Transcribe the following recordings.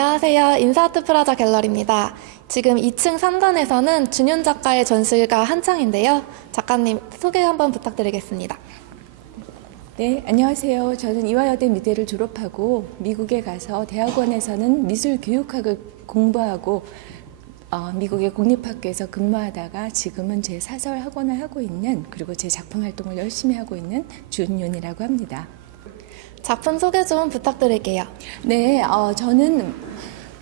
안녕하세요. 인사아트 프라자 갤러리입니다. 지금 2층 3단에서는 준윤 작가의 전시가 한창인데요. 작가님 소개 한번 부탁드리겠습니다. 네, 안녕하세요. 저는 이화여대 미대를 졸업하고 미국에 가서 대학원에서는 미술 교육학을 공부하고 어, 미국의 국립학교에서 근무하다가 지금은 제 사설 학원을 하고 있는 그리고 제 작품 활동을 열심히 하고 있는 준윤이라고 합니다. 작품 소개 좀 부탁드릴게요. 네, 어, 저는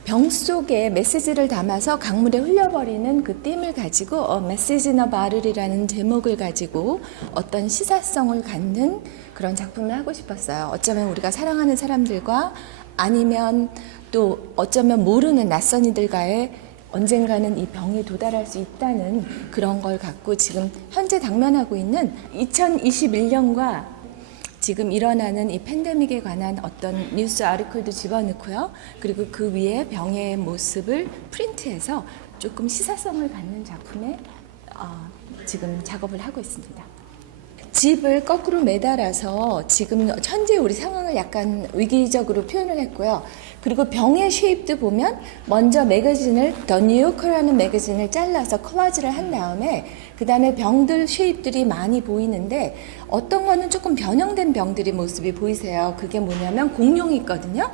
병 속에 메시지를 담아서 강물에 흘려버리는 그 띠을 가지고 어, 메시지나 바를이라는 제목을 가지고 어떤 시사성을 갖는 그런 작품을 하고 싶었어요. 어쩌면 우리가 사랑하는 사람들과 아니면 또 어쩌면 모르는 낯선 이들과의 언젠가는 이 병에 도달할 수 있다는 그런 걸 갖고 지금 현재 당면하고 있는 2021년과 지금 일어나는 이 팬데믹에 관한 어떤 뉴스 아리클도 집어넣고요. 그리고 그 위에 병의 모습을 프린트해서 조금 시사성을 갖는 작품에 어, 지금 작업을 하고 있습니다. 집을 거꾸로 매달아서 지금 현재 우리 상황을 약간 위기적으로 표현을 했고요. 그리고 병의 쉐입도 보면 먼저 매거진을 더 뉴요커라는 매거진을 잘라서 콜라지를 한 다음에 그 다음에 병들 쉐입들이 많이 보이는데 어떤 거는 조금 변형된 병들이 모습이 보이세요. 그게 뭐냐면 공룡이 있거든요.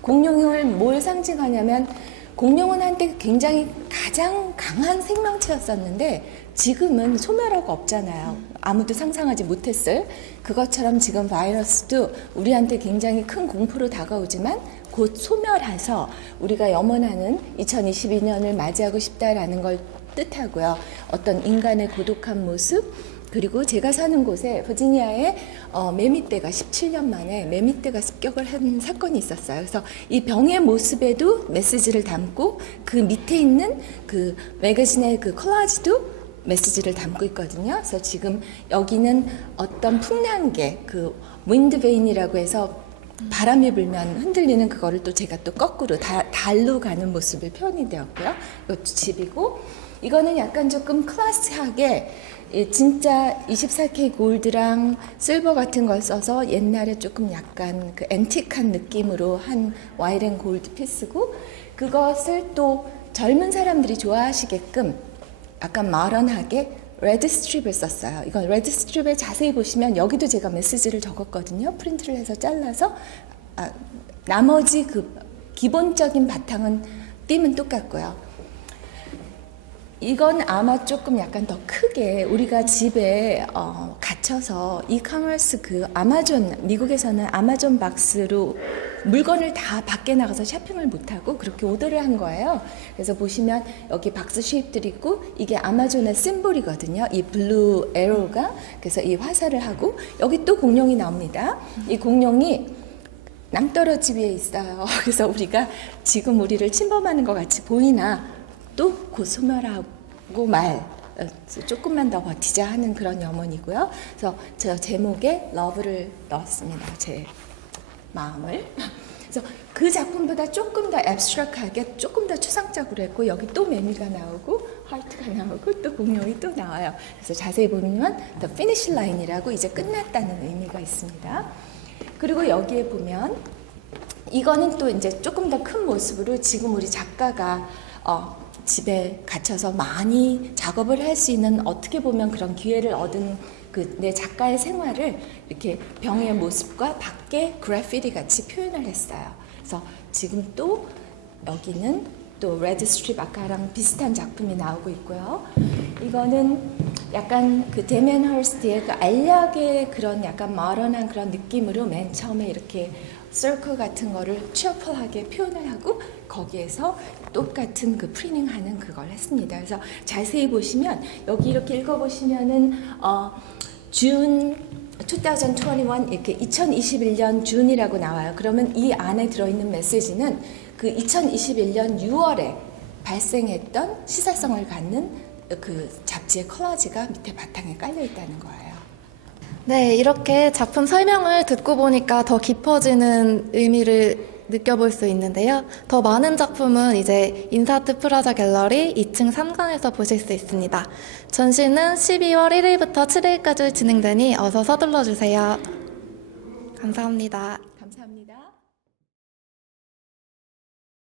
공룡을 뭘 상징하냐면 공룡은 한때 굉장히 가장 강한 생명체였었는데 지금은 소멸하고 없잖아요. 아무도 상상하지 못했을 그것처럼 지금 바이러스도 우리한테 굉장히 큰 공포로 다가오지만 곧 소멸해서 우리가 염원하는 2022년을 맞이하고 싶다라는 걸 뜻하고요. 어떤 인간의 고독한 모습, 그리고 제가 사는 곳에 버지니아에 어, 매미떼가 17년 만에 매미떼가 습격을 한 사건이 있었어요. 그래서 이 병의 모습에도 메시지를 담고 그 밑에 있는 그 매거진의 그 콜라지도 메시지를 담고 있거든요. 그래서 지금 여기는 어떤 풍랑계 그 윈드베인이라고 해서 바람이 불면 흔들리는 그거를 또 제가 또 거꾸로 다, 달로 가는 모습을 표현이 되었고요. 이것도 집이고 이거는 약간 조금 클래스하게 이 진짜 24K 골드랑 실버 같은 걸 써서 옛날에 조금 약간 그 앤틱한 느낌으로 한 와이렌 골드 피스고 그것을 또 젊은 사람들이 좋아하시게끔 약간 마런하게 레드 스트립을 썼어요. 이건 레드 스트립에 자세히 보시면 여기도 제가 메시지를 적었거든요. 프린트를 해서 잘라서 아, 나머지 그 기본적인 바탕은 띠은 똑같고요. 이건 아마 조금 약간 더 크게 우리가 집에 어, 갇혀서 이커머스 그 아마존 미국에서는 아마존 박스로 물건을 다 밖에 나가서 쇼핑을 못하고 그렇게 오더를 한 거예요. 그래서 보시면 여기 박스 쉐입들이 있고 이게 아마존의 심볼이거든요. 이 블루 에로가 그래서 이 화살을 하고 여기 또 공룡이 나옵니다. 이 공룡이 낭떠러지 위에 있어요. 그래서 우리가 지금 우리를 침범하는 것 같이 보이나 또곧 소멸하고 말 어, 조금만 더 버티자 하는 그런 염원이고요. 그래서 저 제목에 러브를 넣었습니다. 제 마음을. 그래서 그 작품보다 조금 더 앱스트랙하게 조금 더 추상적으로 했고 여기 또 매미가 나오고 하트가 나오고 또 공룡이 또 나와요. 그래서 자세히 보면 더 피니시 라인이라고 이제 끝났다는 의미가 있습니다. 그리고 여기에 보면 이거는 또 이제 조금 더 큰 모습으로 지금 우리 작가가 어, 집에 갇혀서 많이 작업을 할 수 있는 어떻게 보면 그런 기회를 얻은 그 내 작가의 생활을 이렇게 병의 모습과 밖에 그래피티 같이 표현을 했어요. 그래서 지금 또 여기는 또 레드 스트립 아까랑 비슷한 작품이 나오고 있고요. 이거는 약간 그 데멘 헐스트의 그 알약의 그런 약간 마런한 그런 느낌으로 맨 처음에 이렇게 서클 같은 거를 취업하게 표현을 하고 거기에서 똑같은 그 프리닝 하는 그걸 했습니다. 그래서 자세히 보시면 여기 이렇게 읽어보시면은 어, 준2021 이렇게 2021년 준이라고 나와요. 그러면 이 안에 들어있는 메시지는 그 2021년 6월에 발생했던 시사성을 갖는 그 잡지의 컬러지가 밑에 바탕에 깔려 있다는 거예요. 네, 이렇게 작품 설명을 듣고 보니까 더 깊어지는 의미를 느껴볼 수 있는데요. 더 많은 작품은 이제 인사트 프라자 갤러리 2층 3관에서 보실 수 있습니다. 전시는 12월 1일부터 7일까지 진행되니 어서 서둘러 주세요. 감사합니다.